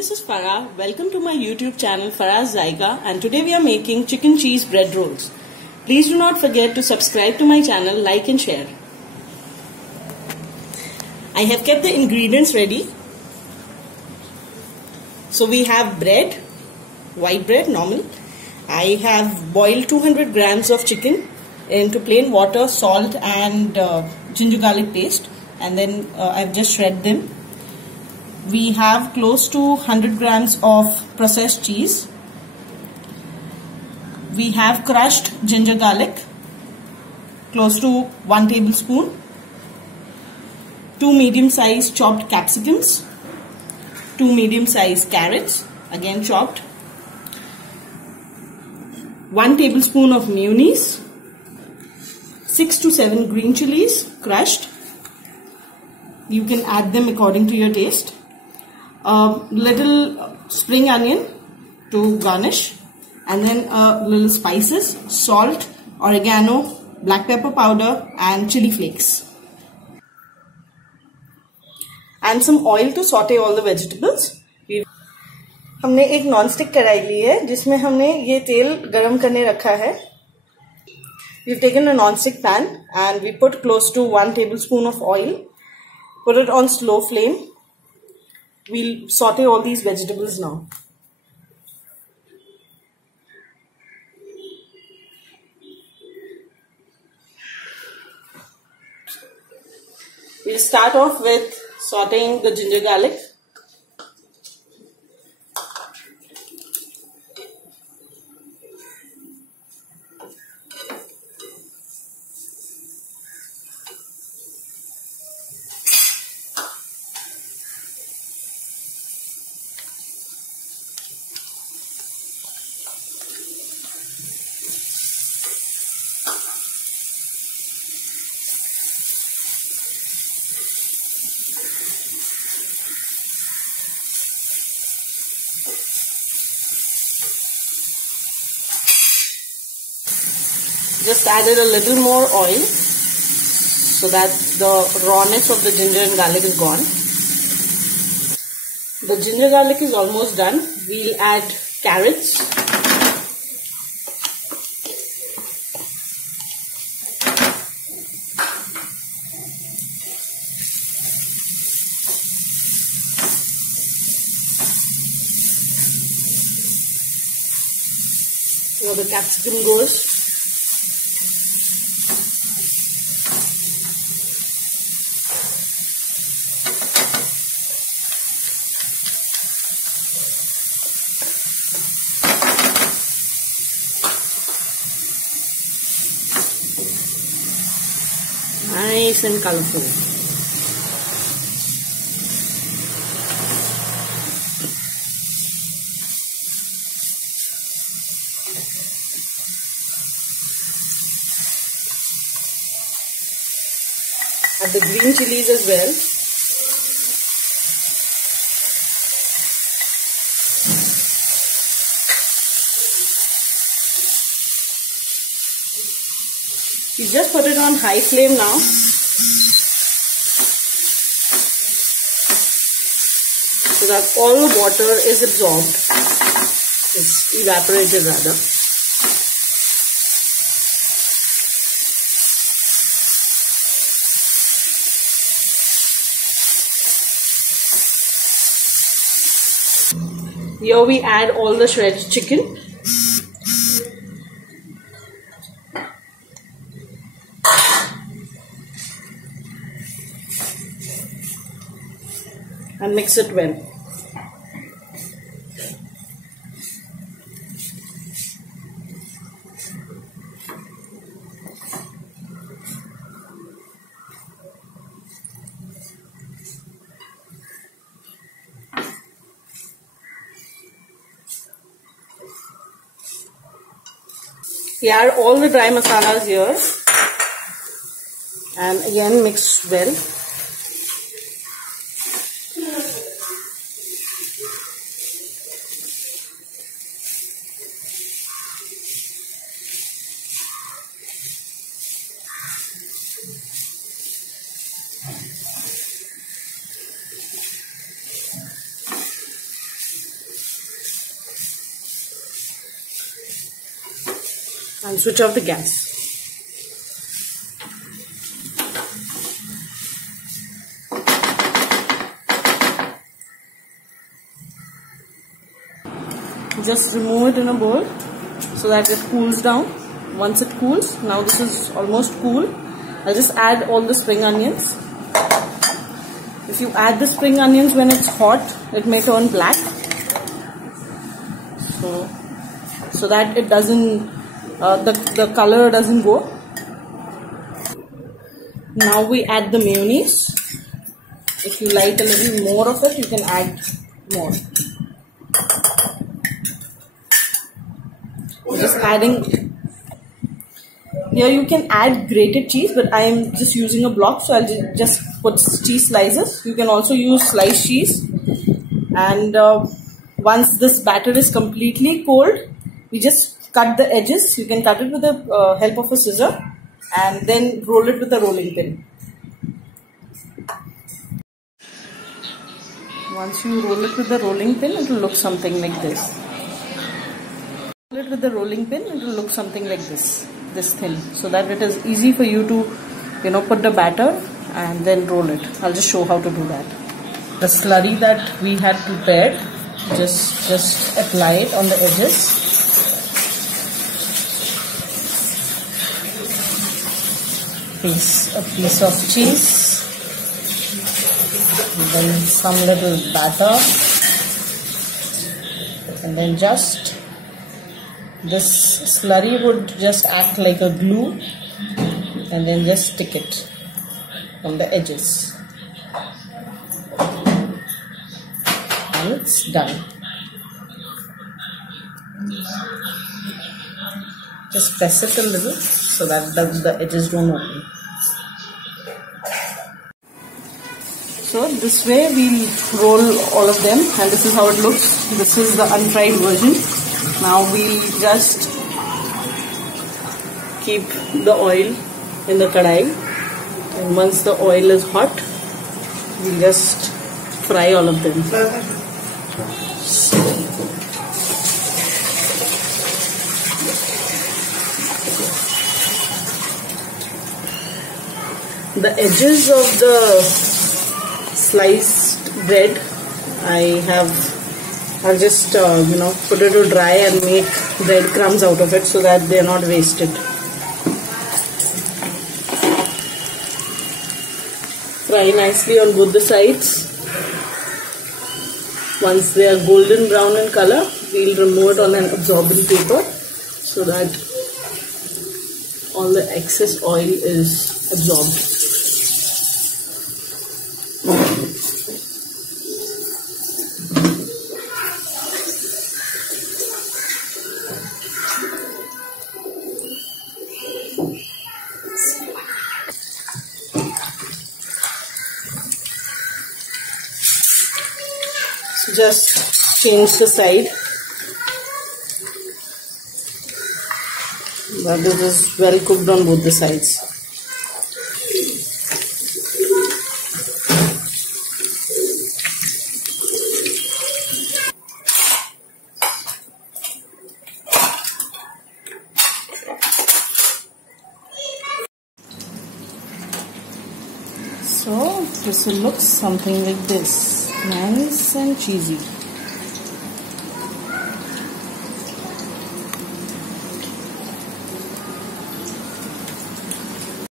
this is Farah. Welcome to my YouTube channel Farah's Zyka, and today we are making chicken cheese bread rolls. Please do not forget to subscribe to my channel, like and share. I have kept the ingredients ready. So we have bread, white bread, normal. I have boiled 200 grams of chicken into plain water, salt and ginger garlic paste, and then I've just shredded them. We have close to 100 grams of processed cheese. We have crushed ginger garlic, close to 1 tablespoon. 2 medium-sized chopped capsicums. 2 medium-sized carrots, again chopped. 1 tablespoon of mayonnaise. 6 to 7 green chilies, crushed. You can add them according to your taste. Little spring onion to garnish, and then little spices, salt, oregano, black pepper powder and chili flakes, and some oil to saute all the vegetables. हमने एक non stick कढ़ाई ली है जिसमें हमने ये तेल गरम करने रखा है. We've taken a non-stick pan and we put close to 1 tablespoon of oil. Put it on slow flame. We'll saute all these vegetables now. We'll start off with sauteing the ginger garlic. Just added a little more oil so that the rawness of the ginger and garlic is gone. The ginger garlic is almost done. We'll add carrots. Now the capsicum goes. Nice and colorful. Add the green chilies as well. You just put it on high flame now. So that all the water is absorbed. It's evaporated rather. Here we add all the shredded chicken. And mix it well. We add all the dry masalas here and again mix well. and switch off the gas. Just remove it in a bowl so that it cools down. Once it cools, now this is almost cool, I'll just add all the spring onions. If you add the spring onions when it's hot, it may turn black. So that it doesn't, the color doesn't go. Now we add the mayonnaise. If you like a little more of it, you can add more. Just adding. Here you can add grated cheese, but I am just using a block, so I'll just put cheese slices. You can also use sliced cheese. And once this batter is completely cold, we just cut the edges. You can cut it with the help of a scissor and then roll it with a rolling pin. Once you roll it with the rolling pin, it will look something like this. Roll it with the rolling pin, it will look something like this thin, so that it is easy for you to, put the batter and then roll it. I'll just show how to do that. The slurry that we had prepared, just apply it on the edges. A piece of cheese, and then some little batter, and then just this slurry would just act like a glue, and then just stick it on the edges, and it's done. Just press it a little so that the edges don't open. So this way we'll roll all of them, and this is how it looks. This is the unfried version. Now we'll just keep the oil in the kadai, and once the oil is hot, we'll just fry all of them. The edges of the sliced bread, I'll just put it to dry and make breadcrumbs out of it so that they are not wasted. Fry nicely on both the sides. Once they are golden brown in color, we'll remove it on an absorbent paper so that all the excess oil is absorbed. So just change the side. But this is well cooked on both the sides. So this will look something like this, nice and cheesy.